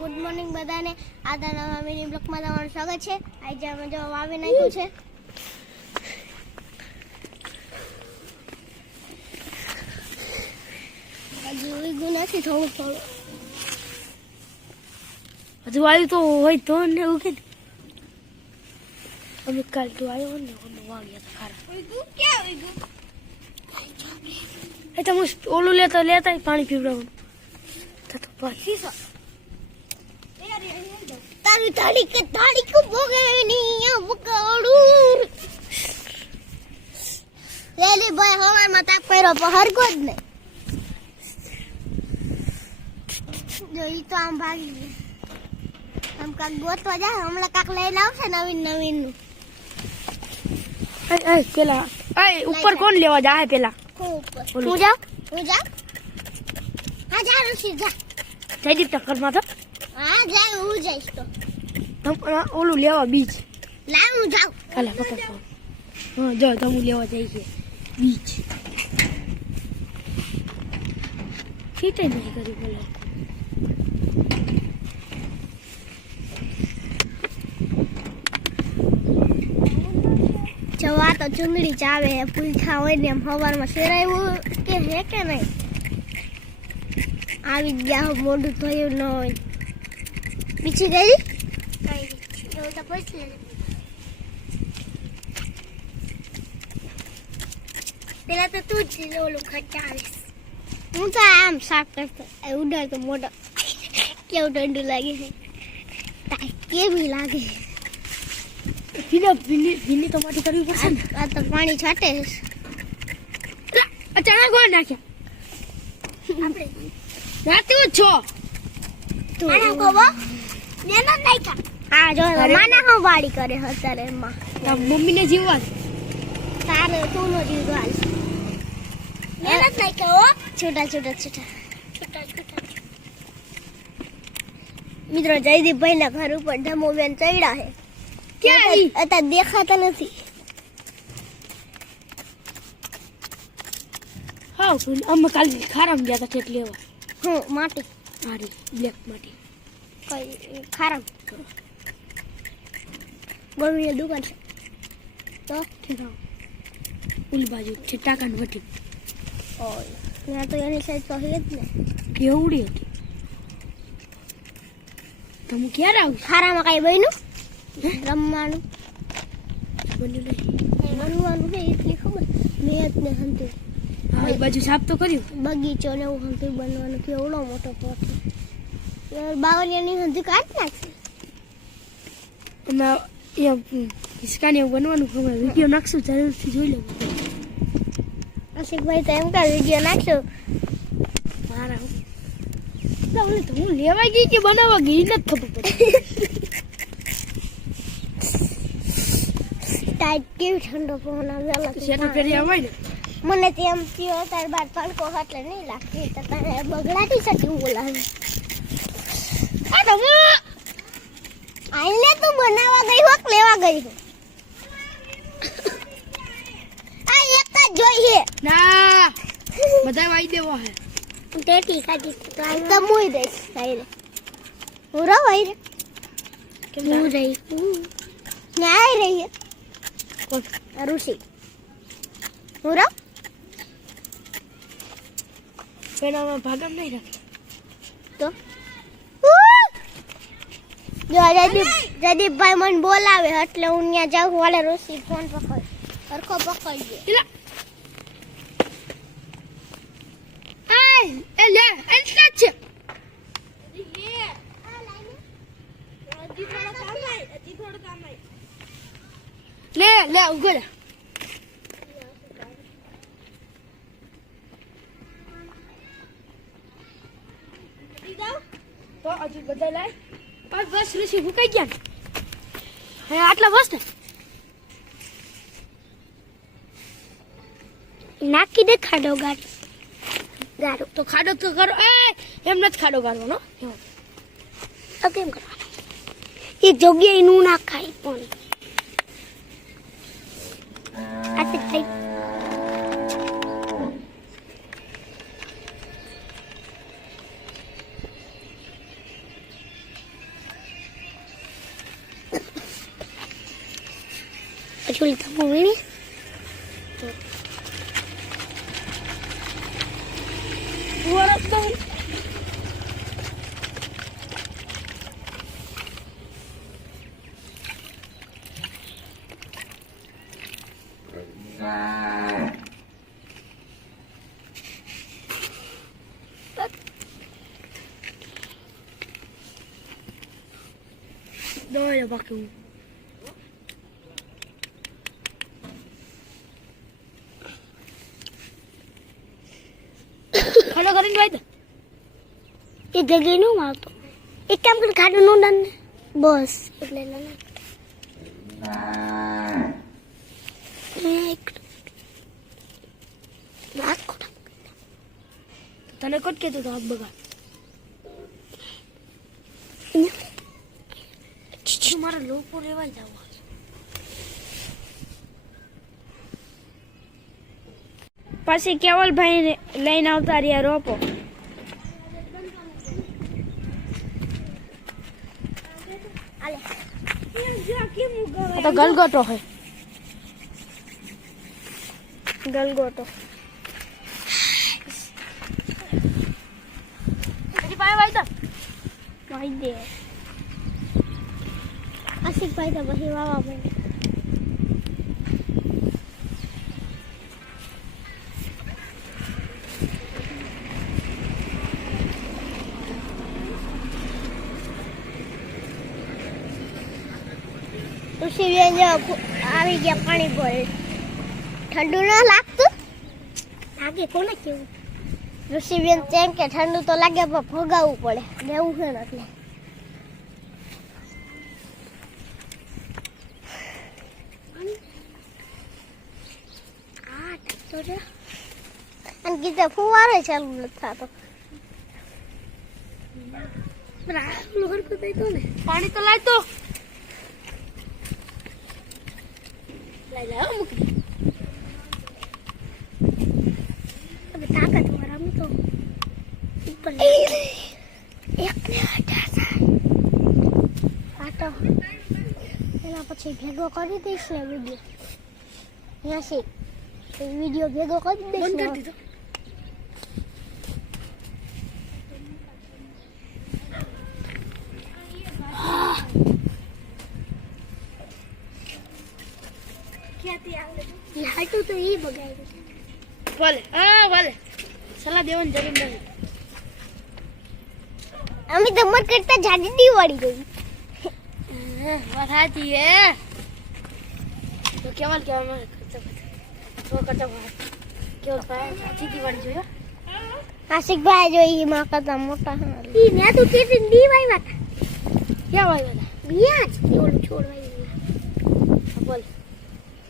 Good morning બધાને. આજના નવા મિની બ્લોગમાં તમારું સ્વાગત છે. આજે અમે જો વાવી નાખ્યું છે. હજુ ઉગ્યું નથી, થોડું થોડું હજુ આવ્યું તો હોય તો ને એવું કે અમે કાલ તો આવ્યો ને અમે વાગ્યા હતા ખારા. ઉગ્યું ક્યાં ઉગ્યું? એ તો હું ઓલું લેતા પાણી પીવડાવવાનું તો પછી તારી તાળી કો બોગે ની બકડું લેલી ભાઈ હવામાં તાપ કર્યો પણ હરગો જ નહીં. જો ઈ તો આમ ભાગી ગઈ. આમ કાક ગોતવા જાય, હમણાં કાક લઈને આવશે નવીન નું. પેલા ઉપર કોણ લેવા જાય પેલા? હું જાઉં. હા જા ઋષિ જા. જયદીપ ટક્કરમાં તો હા જાય, હું જઈશ તો. ઓલું લેવા બીજ લાવ હું જાઉં. કાલે પકડ. હા જો તમે લેવા જાય છે બીજ. ફીટે નહીં કરી બોલે. જવા તો ચુંદડી ચાવે પૂછા હોય ને એમ સવારમાં શેરાયું કે હે કે નહીં. આવી ગયા મોઢું થયું ન હોય. બીજી ગઈ એવું તો પછી પેલા તો તું જ ઓલું ખટાવીશ. હું તો આમ શાક કરતો ઉડાડ તો મોઢો કેવું ઠંડુ લાગે છે. કેવી લાગે ભીની તો માટી કરવી પડશે ને. આ તો પાણી છાંટે અચાનક કોણ નાખ્યા? આપણે નાખ્યું જ છો તું આના કોવો નેનો નાખ્યા. આ જો માના હો વાડી કરે અત્યારે એમાં મમ્મીને જીવવા તારે તું નો જીવ ગાલ નેનો નાખ્યો છોટા મિત્રો જયદીપભાઈ ના ઘર ઉપર ધમોબેન ચડ્યા છે. ક્યાં અત્યારે દેખાતા નથી. હા અમે કાલે ખારામ ગયા હતા ઠેઠ લેવા. હું માટી મારી બ્લેક માટી કઈ ખારામ ગોળની દુકાન છે તો ઓલી બાજુ છે ટાકાન વટી. ઓય ત્યાં તો એની સાઈડ તો હે જ ને. એવડી હતી. તમે ક્યારે આવું? ખારામાં કઈ બન્યું રમવાનું બન્યું નહીં. બનવાનું છે એટલી ખબર. મેં જ ને હંતું હા એ બાજુ સાફ તો કર્યું. બગીચો ને એવું હંતું બનવાનું છે. એવડો મોટો પોટ બાવળિયાની હંતું કાઢી નાખશે. એમાં હિસકાને એવું બનવાનું ખબર. વિડીયો નાખશું જરૂરથી જોઈ લેવું. આશિકભાઈ તો એમ કા વિડીયો નાખશો. મારા તમને તો હું લેવા ગઈ કે બનાવવા ગઈ નથી ખબર પડી. ટાઈટ કેવી ઠંડો પવન આવે. શેટર પહેરી આવાય ને. મને તો એમ થયું તાર બાર તડકો એટલે નહીં લાગતી તો તારે બગડાટી શકે બોલાવે. આ તો આઈને તું બનાવવા ગઈ હોક લેવા ગઈ હો. આ એક જ જોઈએ ના બધા વાઈ દેવો હે. ટેટી કાઢી તો આ તો મુઈ દઈશ સાઈરે. હું રહો આઈ રે હું રહી ન્યાય રહી હે ઋષિ હું રહો પેલામાં ભાગમ નહીં રાખે તો જો જયદીપભાઈ મને બોલાવે એટલે હું ત્યાં જાઉં. વાળે ઋષિ ફોન પકડ સરખો પકડજે. એ લે એન્સ્ટા છે. લે ઉગડ. તો હજુ બધા લાય. બસ ઋષિ ભૂકાઈ ગયા ને. હે આટલા બસ ને. નાખી દે ખાડો ગાડો તો ખાડો તો કરો. એમ નથી ખાડો ગાળવાનો. તો કેમ કરવાનું? એ જગ્યાએ નું નાખાય પણ આ તો થઈ ચૂલી તપો વીણી વરસ દઉં દોડે બાકી ખાડો કરીને ભાઈ તો એ જગ્યાએ નું આવતો એક કામ કરી ખાડું નું ડન બસ એટલે તને કોટ કેતો તો હાથ બગા મારા લોકો રેવા જાવ પછી કેવલભાઈ લઈને આવતા રહ્યા રોપો તો ગલગોટો હે ગલગોટો ભાઈ દે આશિકભાઈ તો પછી વાવા પડે ઋષિબેન આવી ગયા પાણી ભરે ઠંડુ ના લાગતું લાગે કોને કેવું ઋષિબેન તેમ કે ઠંડુ તો લાગે પણ ભોગાવવું પડે દેવું છે ને એટલે અને કીધે ફુવારો ચાલુ નથી થતો પાણી તો લાય તો તાકાત મારા તો ઉપર એના પછી ભેગો કરી દઈશ ને વિડીયો વિડીયો ભેગો કરી દઈશ ને લાટુ તો ઈ બગાડ્યું ભલે હા ભલે સલાહ દેવાની જરૂર નથી અમે તો મત કરતા જાડી દીવાડી ગઈ વાત સાચી હે તો કેવલ કેવા કરતા કેવલ ભાઈ સાચી દીવાડી જોયો આશિકભાઈ જોઈ માં કરતા મોટા ઈ ને તો કેટલી દીવાઈ વાત ક્યાં વાય બિયાજ કેવલ છોડવાઈ બોલ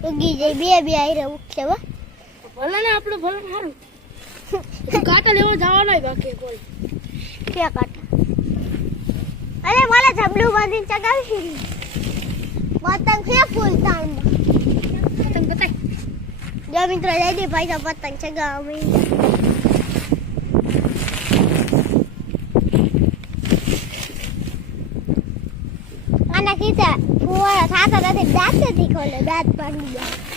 ઉગી જઈ બે આયરે ઉઠે હો ભલે ને આપણે ભલે સારું કાંટા લેવા જવાનો બાકી બોલ ક્યાં કાંટા અરે મારા જબલું બાંધીને ચગાવી પતંગ છે ફૂલ તાણમાં પતંગ બતાય જો મિત્રો જઈ દે ભાઈ તો પતંગ ચગાવવા આના કીધા ફુવારા થાતા નથી દાંતથી ખોલે દાંત પાડી જાય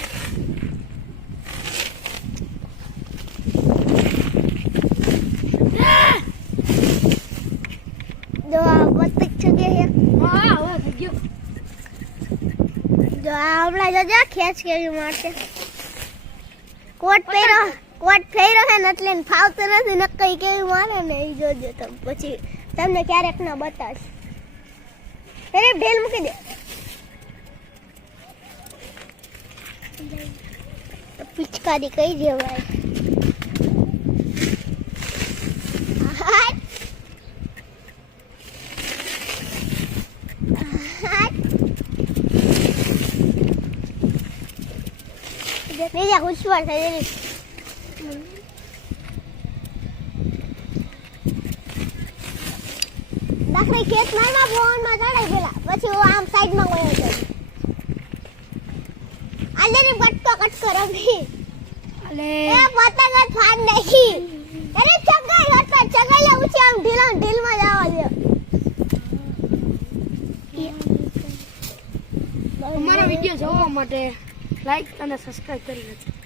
જો આ પતંગ ચગે છે હા હવે થઈ ગયો જો આ હમણાં જોજો ખેંચ કેવી મારશે કોટ પહેર્યો છે ને એટલે ફાવતો નથી નક્કી કેવી મારે ને એ જોજો તમે પછી તમને ક્યારેક ના બતાવીશ અરે ઢેલ મૂકી દે પિચકારી કઈ દેવાય બીજા ખુશવાર થઈ દાખલા ખેત મારમાં ફોનમાં ચડાઈ પેલા પછી હું આમ સાઈડમાં ગયો હતો આલેરી બટકો કટકો રમી અલે એ પતંગ જ ફાડ નાખી અરે ચગાઈ હતો ચગાઈલા ઊંચી આમ ઢીલમાં જવા દે અમારો વિડિયો જોવા માટે લાઈક અને સબસ્ક્રાઈબ કરી લેજો.